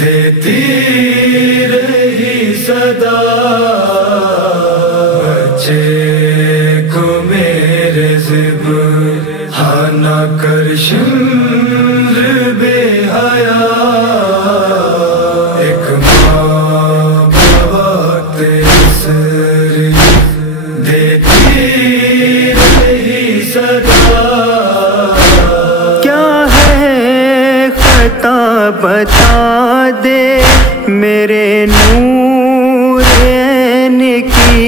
دیتی رہی صدا بچے کو میرے ذبح نہ کر شمر بے حیا، ایک ماں بہت عسر دیتی رہی صدا۔ کیا ہے خطا بتا دے میرے نور عین کی،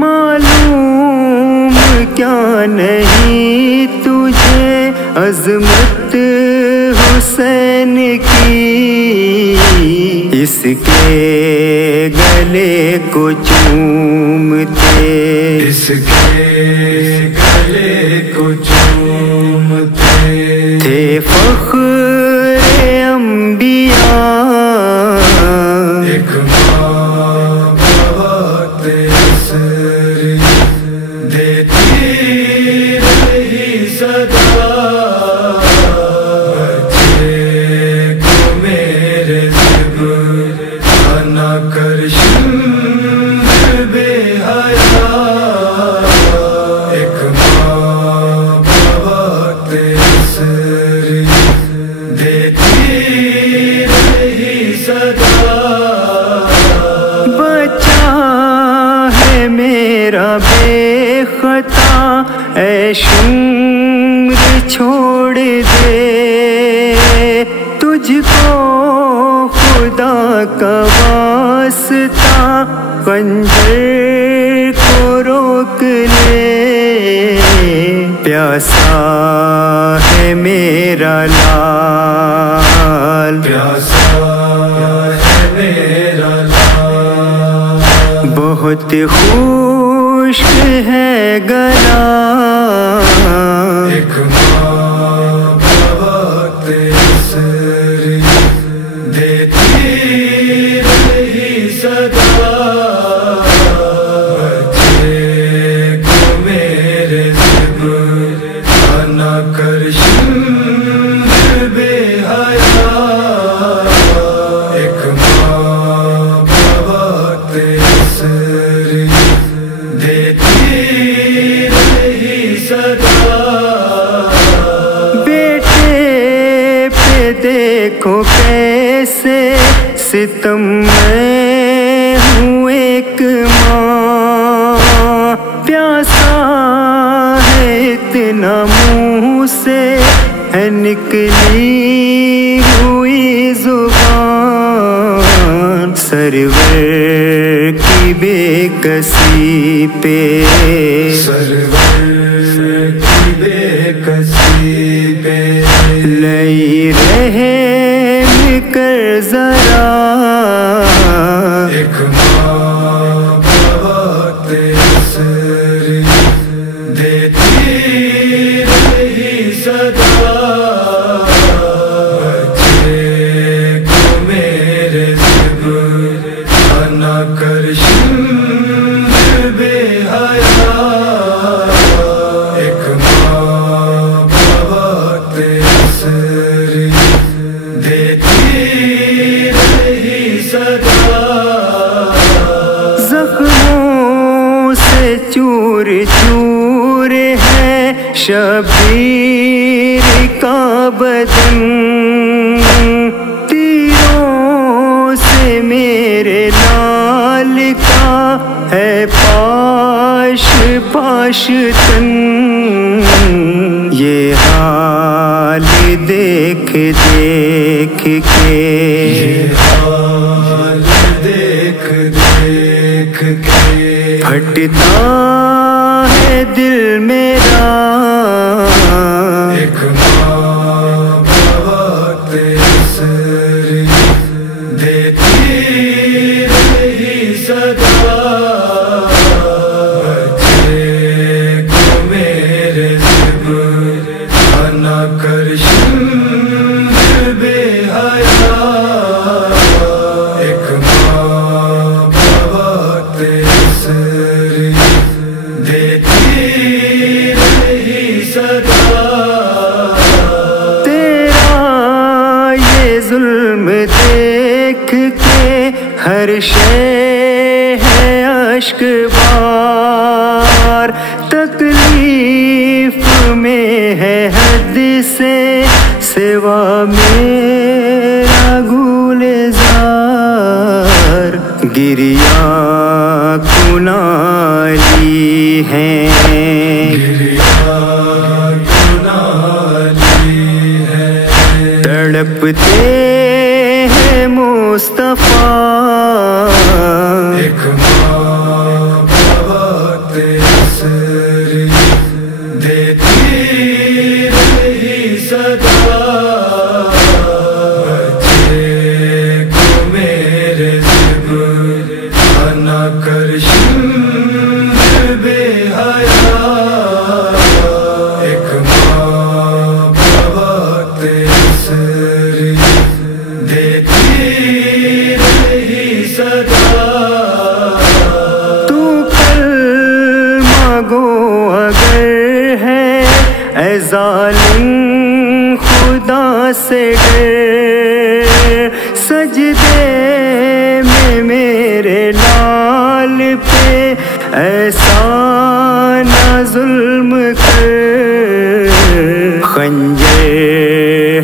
معلوم کیا نہیں تجھے عظمت حسین کی، اس کے گلے کو چومتے، اس کے گلے کو چومتے تھے فخر انبیاء، ایک ماں بہت عسر دیتی رہی صدا، بچے کو میرے ذبح نہ کر شمر بے حیا، ایک ماں بہت عسر دیتی رہی صدا۔ بچہ ہے میرا بے خطا، اے شمر چھوڑ دے، تجھ کو خدا کا واسطہ خنجر کو روک لے، پیاسا ہے میرا لال، پیاسا ہے میرا لال، بہت خشک ہے گلا، ایک ماں بہت عسر دیتی رہی صدا، بچے کو میرے ذبح نہ کر شمر بے حیا، ایک ماں بہت عسر دیتی رہی صدا۔ بیٹے پہ دیکھو کیسے ستم میں ہوں، ایک ماں پیاسا ہے اتنا منہ سے ہے نکلی ہوئی زبان، سرور کی بے کسی پہ، سرور کی بے کسی پہ لئی رحم کر ذرا، ایک ماں بہت عسر دیتی رہی صدا، بچے کو میرے ذبح نہ کر شمر بے حیا، ایک ماں بہت عسر دیتی رہی صدا۔ زخموں سے چور چور ہے شبیر کا بدن، تیروں سے میرے لال کا ہے پاش پاش تن، یہ حال دیکھ دیکھ کے، حال دیکھ دیکھ کے پھٹتا ہے دل میرا، ایک ماں بہت عسر دیتی رہی صدا، دیکھ کے ہر شے ہے اشک بار، تکلیف میں ہے حد سے سوا میرا گلزار، گریہ کنالی ہیں تڑپتے ہیں مصطفیٰ، ایک ماں بہت اثر دیتی رہی صدا، بچے کو میرے زبر بنا کر شمر بے حیا، ایک ماں بہت اثر دیتی رہی صدا، تو کلمہ گو اگر ہے اے ظالم خدا سے ڈر، سجدے میں میرے لال پہ ایسا نہ ظلم کر، خنجر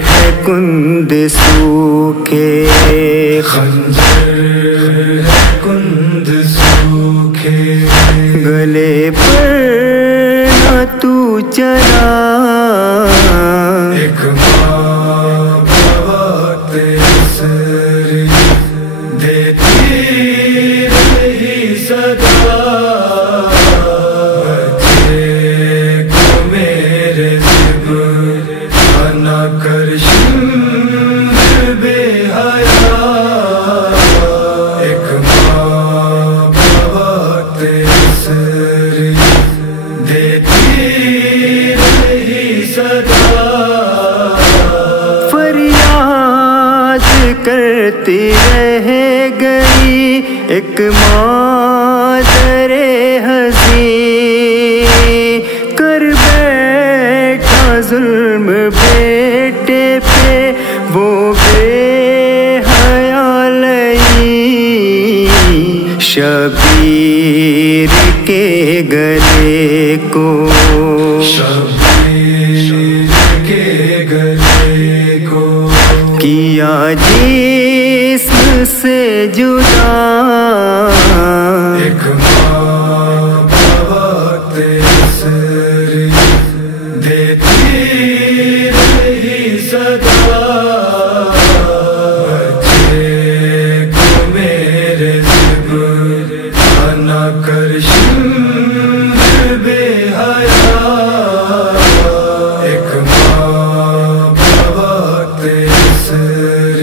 ہے کند سوکھے خنجر ہے کند سوکھے، گلے پر نہ تو چلا، ایک ماں بہت اثر دیتی رہی صدا، بچے کو میرے زبر بنا کر شمر بے حیا، ایک ماں بہت اثر دیتی رہی صدا، فریاد کرتی رہ گئی ایک مادر حزین، کر بیٹھا ظلم بیٹے پہ وہ بے حیا لئی، شبیر کے گلے کو شبیر کے گلے کو کیا جسم سے جدا، ایک ماں بہت اثر دیتی رہی صدا، بچے کو میرے زبر بنا کر شمر بے حیا، ایک ماں بہت اثر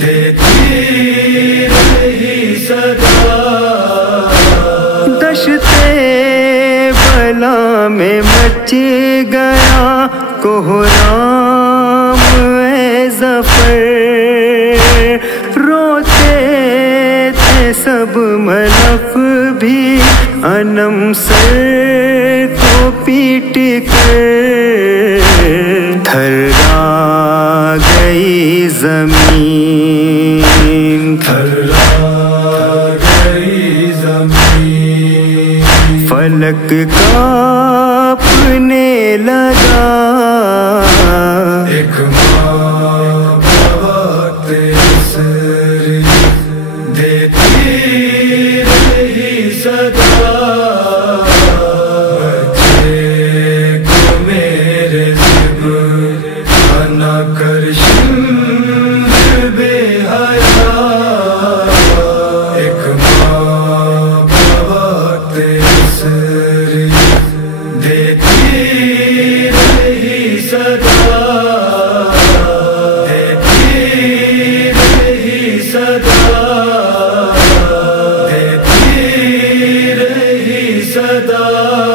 دیتی رہی صدا، دشتے بلا میں مچ گیا کوہرام اے ظفر، روتے تھے سب ملف بھی انم سر کو پیٹ کر، تھرا گئی زمین تھرا گئی زمین، فلک کانپنے لگا، ایک ماں بہت اثر دیتی رہی صدا، بچے کو میرے زبر بنا کر شمر بے حیا، ایک ماں بہت اثر دیتی رہی صدا، دیتی رہی صدا، دیتی رہی صدا۔